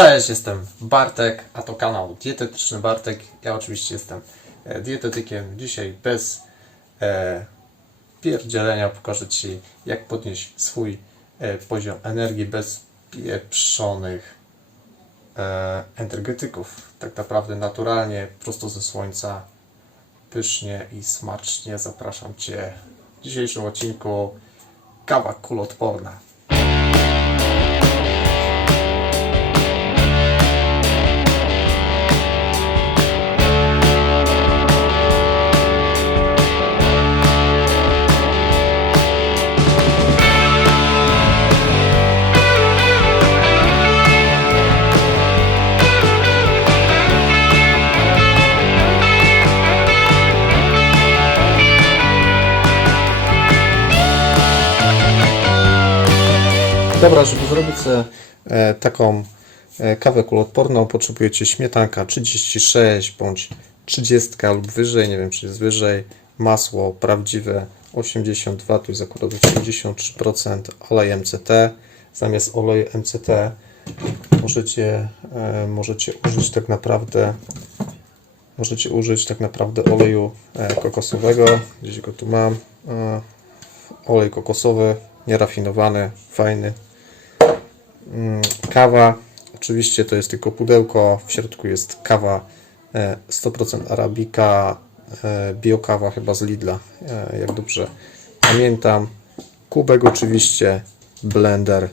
Cześć, jestem Bartek, a to kanał Dietetyczny Bartek. Ja oczywiście jestem e, dietetykiem. Dzisiaj bez e, pierdzielenia pokażę Ci, jak podnieść swój e, poziom energii bez pieprzonych e, energetyków. Tak naprawdę naturalnie, prosto ze słońca, pysznie i smacznie zapraszam Cię w dzisiejszym odcinku kawa kulotworna. Dobra, żeby zrobić sobie e, taką e, kawę kuloodporną, potrzebujecie śmietanka 36 bądź 30 lub wyżej, nie wiem czy jest wyżej, masło prawdziwe 82, tu jest akurat 83%, olej MCT, zamiast oleju MCT możecie, e, możecie użyć tak naprawdę możecie użyć tak naprawdę oleju kokosowego, gdzieś go tu mam, olej kokosowy, nierafinowany, fajny, kawa. Oczywiście to jest tylko pudełko. W środku jest kawa e, 100% arabika, e, biokawa chyba z Lidla, e, jak dobrze pamiętam. Kubek oczywiście, blender.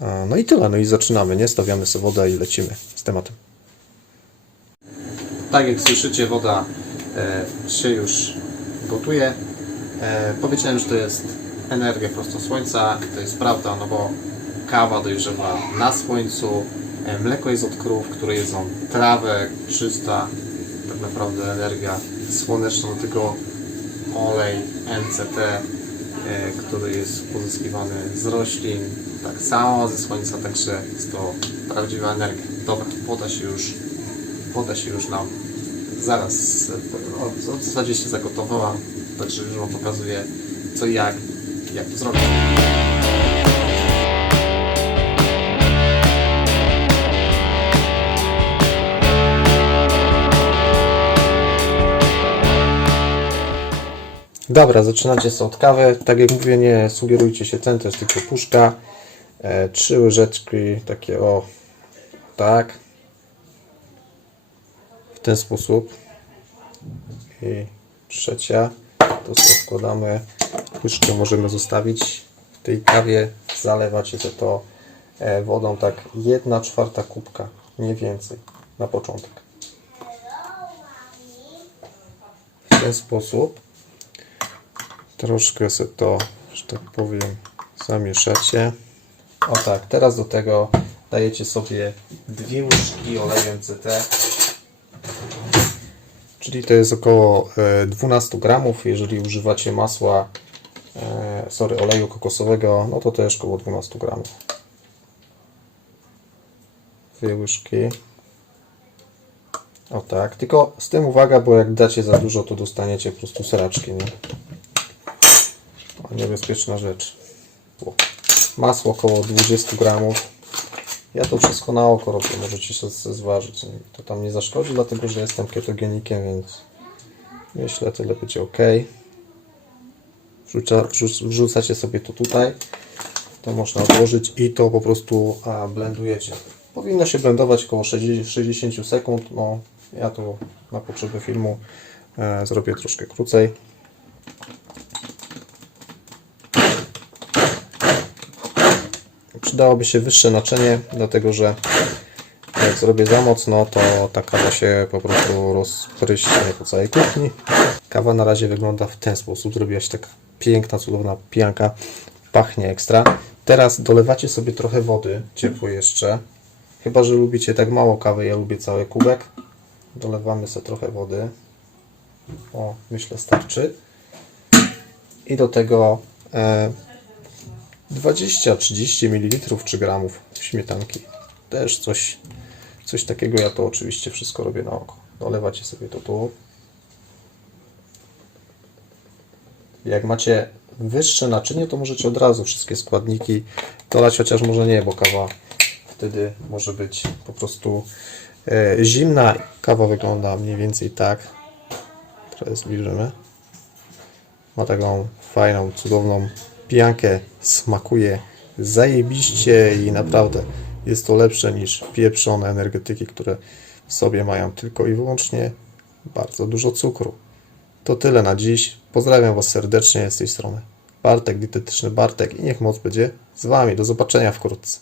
E, No i tyle. No i zaczynamy, nie? Stawiamy sobie wodę i lecimy z tematem. Tak jak słyszycie, woda e, się już gotuje. E, powiedziałem, że to jest energia prosto słońca. To jest prawda, no bo kawa dojrzewa na słońcu, e, mleko jest od krów, które jedzą trawę, czysta, tak naprawdę energia słoneczna, do tego olej MCT, e, który jest pozyskiwany z roślin, tak samo ze słońca, także jest to prawdziwa energia. Dobra, woda się już, woda się już nam zaraz, e, w zasadzie się zagotowała, także już Wam pokazuję co i jak, jak to zrobić. Dobra, zaczynacie sobie od kawy. Tak jak mówię, nie sugerujcie się cen, to jest tylko puszka. E, trzy łyżeczki, takie o, tak. W ten sposób. I trzecia, to sobie wkładamy. Łyżkę możemy zostawić w tej kawie. Zalewacie sobie to e, wodą, tak jedna czwarta kubka, nie więcej, na początek. W ten sposób troszkę sobie to, że tak powiem, zamieszacie. O tak, teraz do tego dajecie sobie dwie łyżki oleju MCT, czyli to jest około e, 12 gramów. Jeżeli używacie masła, e, sorry, oleju kokosowego, no to też około 12 gramów. Dwie łyżki. O tak, tylko z tym uwaga, bo jak dacie za dużo, to dostaniecie po prostu seraczki, nie? Niebezpieczna rzecz. Masło około 20 gramów. Ja to wszystko na oko robię, możecie z- zważyć. To tam nie zaszkodzi, dlatego że jestem ketogenikiem, więc myślę tyle będzie ok. Wrzuca, wrzuc- wrzucacie sobie to tutaj. To można odłożyć i to po prostu a, blendujecie. Powinno się blendować około 60, 60 sekund. No, ja to na potrzeby filmu e, zrobię troszkę krócej. Przydałoby się wyższe naczynie, dlatego że jak zrobię za mocno, to ta kawa się po prostu rozpryśnie po całej kuchni. Kawa na razie wygląda w ten sposób. Zrobiła się taka piękna, cudowna pianka. Pachnie ekstra. Teraz dolewacie sobie trochę wody, ciepło jeszcze. Chyba, że lubicie tak mało kawy, ja lubię cały kubek. Dolewamy sobie trochę wody. O, myślę starczy. I do tego e, 20-30 ml czy gramów śmietanki. Też coś, coś takiego. Ja to oczywiście wszystko robię na oko. Dolewacie sobie to tu. Jak macie wyższe naczynie, to możecie od razu wszystkie składniki dolać, chociaż może nie, bo kawa wtedy może być po prostu e, zimna. Kawa wygląda mniej więcej tak. Teraz zbliżymy. Ma taką fajną, cudowną pijankę. Smakuje zajebiście i naprawdę jest to lepsze niż pieprzone energetyki, które w sobie mają tylko i wyłącznie bardzo dużo cukru. To tyle na dziś. Pozdrawiam Was serdecznie z tej strony. Bartek, dietetyczny Bartek i niech moc będzie z Wami. Do zobaczenia wkrótce.